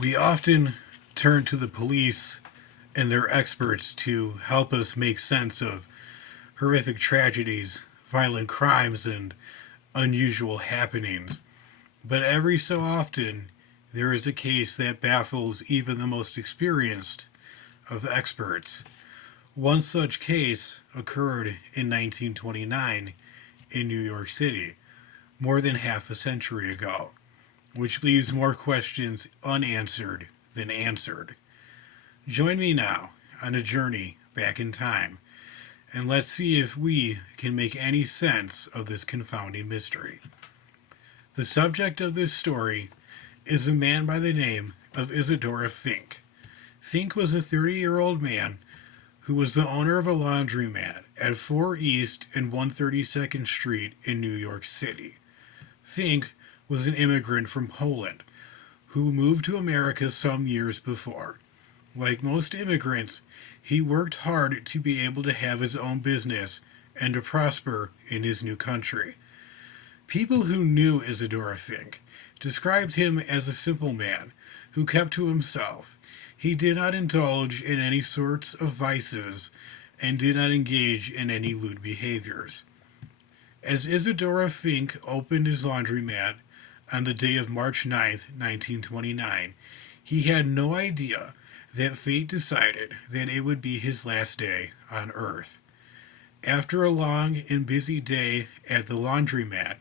We often turn to the police and their experts to help us make sense of horrific tragedies, violent crimes, and unusual happenings. But every so often, there is a case that baffles even the most experienced of experts. One such case occurred in 1929 in New York City, more than half a century ago, which leaves more questions unanswered than answered. Join me now on a journey back in time, and let's see if we can make any sense of this confounding mystery. The subject of this story is a man by the name of Isadora Fink. Fink was a 30-year-old man who was the owner of a laundromat at 4 East and 132nd Street in New York City. Fink was an immigrant from Poland who moved to America some years before. Like most immigrants, he worked hard to be able to have his own business and to prosper in his new country. People who knew Isadora Fink described him as a simple man who kept to himself. He did not indulge in any sorts of vices and did not engage in any lewd behaviors. As Isadora Fink opened his laundromat on the day of March 9th, 1929, he had no idea that fate decided that it would be his last day on Earth. After a long and busy day at the laundromat,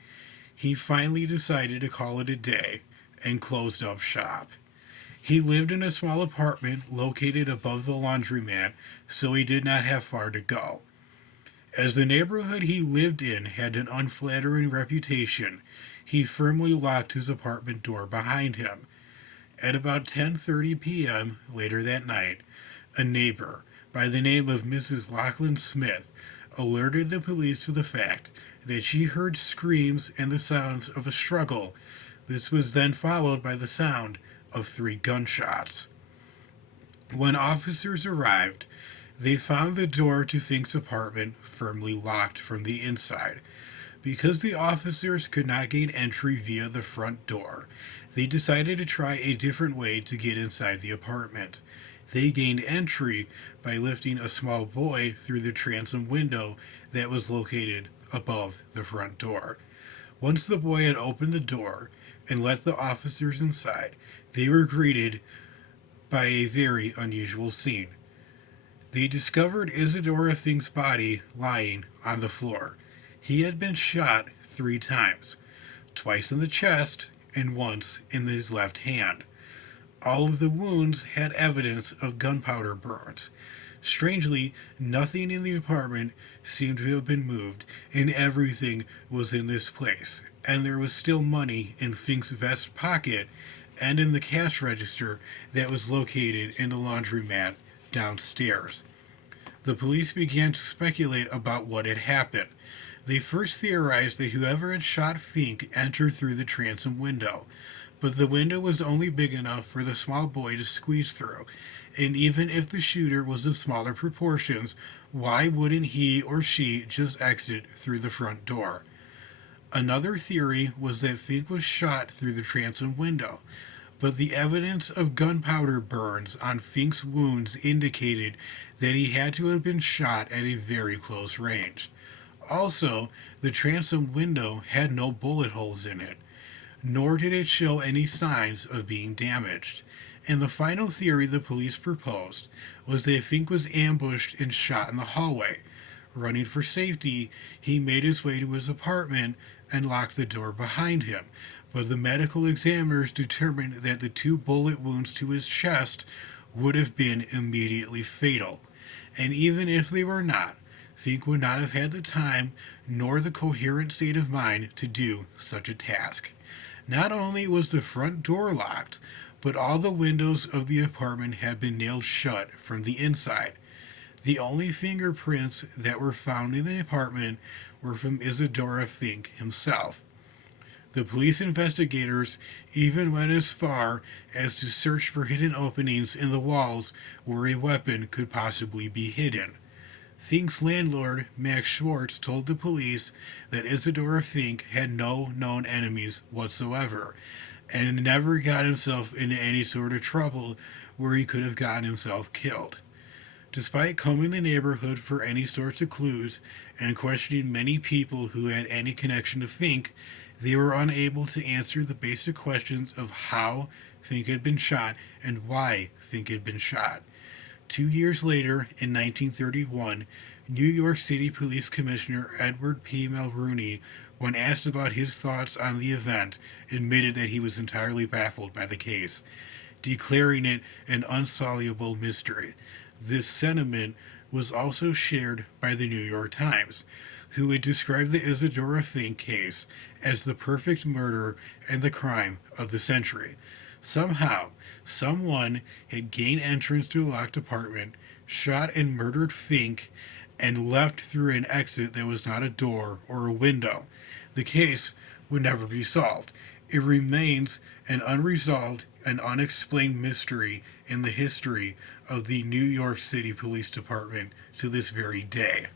he finally decided to call it a day and closed up shop. He lived in a small apartment located above the laundromat, so he did not have far to go. As the neighborhood he lived in had an unflattering reputation, he firmly locked his apartment door behind him. At about 10:30 p.m. later that night, a neighbor by the name of Mrs. Lachlan Smith alerted the police to the fact that she heard screams and the sounds of a struggle. This was then followed by the sound of 3 gunshots. When officers arrived, they found the door to Fink's apartment firmly locked from the inside. Because the officers could not gain entry via the front door, they decided to try a different way to get inside the apartment. They gained entry by lifting a small boy through the transom window that was located above the front door. Once the boy had opened the door and let the officers inside, they were greeted by a very unusual scene. They discovered Isadora Fink's body lying on the floor. He had been shot 3 times, twice in the chest and once in his left hand. All of the wounds had evidence of gunpowder burns. Strangely, nothing in the apartment seemed to have been moved, and everything was in this place. And there was still money in Fink's vest pocket and in the cash register that was located in the laundromat downstairs. The police began to speculate about what had happened. They first theorized that whoever had shot Fink entered through the transom window, but the window was only big enough for the small boy to squeeze through, and even if the shooter was of smaller proportions, why wouldn't he or she just exit through the front door? Another theory was that Fink was shot through the transom window, but the evidence of gunpowder burns on Fink's wounds indicated that he had to have been shot at a very close range. Also, the transom window had no bullet holes in it, nor did it show any signs of being damaged. And the final theory the police proposed was that Fink was ambushed and shot in the hallway. Running for safety, he made his way to his apartment and locked the door behind him, but the medical examiners determined that the 2 bullet wounds to his chest would have been immediately fatal. And even if they were not, Fink would not have had the time nor the coherent state of mind to do such a task. Not only was the front door locked, but all the windows of the apartment had been nailed shut from the inside. The only fingerprints that were found in the apartment were from Isadora Fink himself. The police investigators even went as far as to search for hidden openings in the walls where a weapon could possibly be hidden. Fink's landlord, Max Schwartz, told the police that Isadora Fink had no known enemies whatsoever, and never got himself into any sort of trouble where he could have gotten himself killed. Despite combing the neighborhood for any sorts of clues and questioning many people who had any connection to Fink, they were unable to answer the basic questions of how Fink had been shot and why Fink had been shot. 2 years later, in 1931, New York City Police Commissioner Edward P. Mulrooney, when asked about his thoughts on the event, admitted that he was entirely baffled by the case, declaring it an unsoluble mystery. This sentiment was also shared by the New York Times, who had described the Isadora Fink case as the perfect murder and the crime of the century. Somehow, someone had gained entrance to a locked apartment, shot and murdered Fink, and left through an exit that was not a door or a window. The case would never be solved. It remains an unresolved and unexplained mystery in the history of the New York City Police Department to this very day.